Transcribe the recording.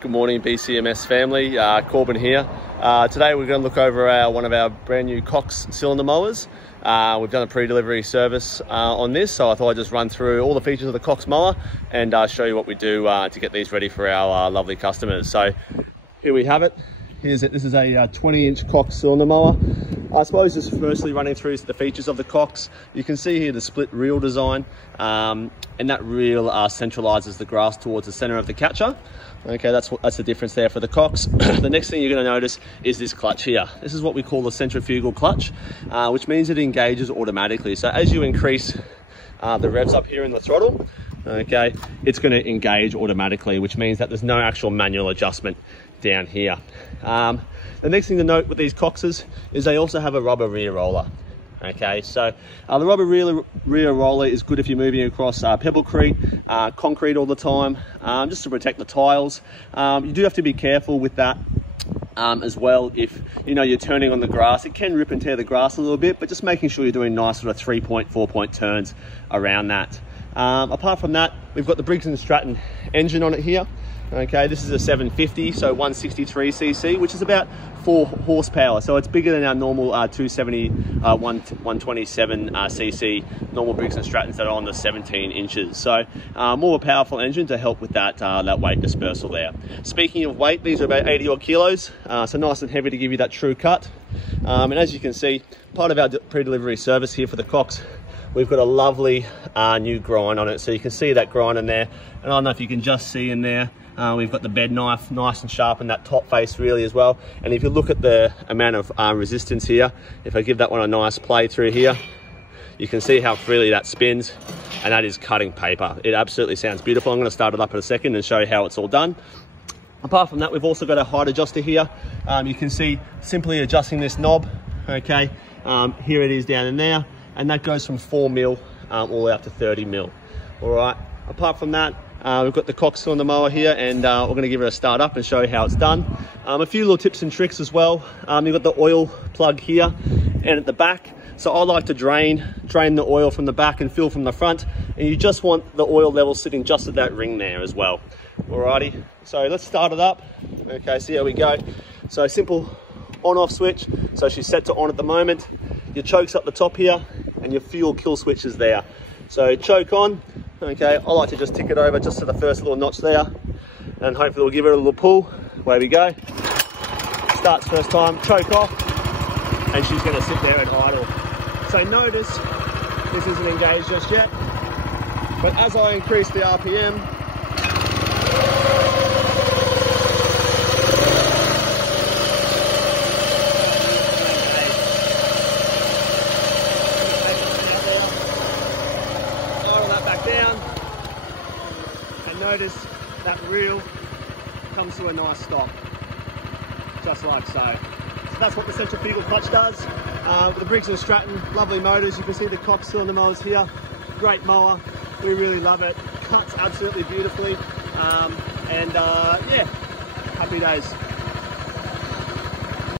Good morning, BCMS family. Corbin here. Today we're going to look over one of our brand new Cox cylinder mowers. We've done a pre-delivery service on this, so I thought I'd just run through all the features of the Cox mower and show you what we do to get these ready for our lovely customers. So here we have it. This is a 20-inch Cox cylinder mower. I suppose just firstly running through the features of the Cox. You can see here the split reel design, and that reel centralizes the grass towards the center of the catcher. Okay, that's the difference there for the Cox. The next thing you're going to notice is this clutch here. This is what we call the centrifugal clutch, which means it engages automatically. So as you increase the revs up here in the throttle, okay, it's going to engage automatically, which means that there's no actual manual adjustment down here. The next thing to note with these Coxes is they also have a rubber rear roller. Okay, so the rubber rear roller is good if you're moving across pebblecrete, concrete all the time, just to protect the tiles. You do have to be careful with that as well. If you're turning on the grass, it can rip and tear the grass a little bit, but just making sure you're doing nice sort of 3-4 point turns around that. Apart from that, we've got the Briggs & Stratton engine on it here. Okay, this is a 750, so 163cc, which is about 4 horsepower. So it's bigger than our normal 270, 127cc normal Briggs & Strattons that are on the 17 inches. So more of a powerful engine to help with that weight dispersal there. Speaking of weight, these are about 80 odd kilos, so nice and heavy to give you that true cut. And as you can see, part of our pre-delivery service here for the Cox, we've got a lovely new grind on it. So you can see that grind in there. And I don't know if you can just see in there, we've got the bed knife nice and sharp in that top face really as well. And if you look at the amount of resistance here, if I give that one a nice play through here, you can see how freely that spins, and that is cutting paper. It absolutely sounds beautiful. I'm going to start it up in a second and show you how it's all done. Apart from that, we've also got a height adjuster here. You can see simply adjusting this knob, okay, here it is down in there, and that goes from 4 mil all the way up to 30 mil. All right, apart from that, we've got the Cox cylinder mower here, and we're going to give it a start up and show you how it's done. A few little tips and tricks as well. You've got the oil plug here and at the back. So I like to drain the oil from the back and fill from the front, and you just want the oil level sitting just at that ring there as well. Alrighty, so let's start it up. Okay, see how we go. So simple on-off switch. So she's set to on at the moment. Your choke's up the top here, and your fuel kill switch is there. So choke on. Okay, I like to just tick it over just to the first little notch there, and hopefully we'll give it a little pull. Away we go. Starts first time, choke off, and she's going to sit there and idle. So notice this isn't engaged just yet, but as I increase the RPM, down, and notice that reel comes to a nice stop, just like so. So that's what the centrifugal clutch does. With the Briggs & Stratton, lovely motors. You can see the Cox cylinder mowers here. Great mower. We really love it. Cuts absolutely beautifully. Yeah, happy days.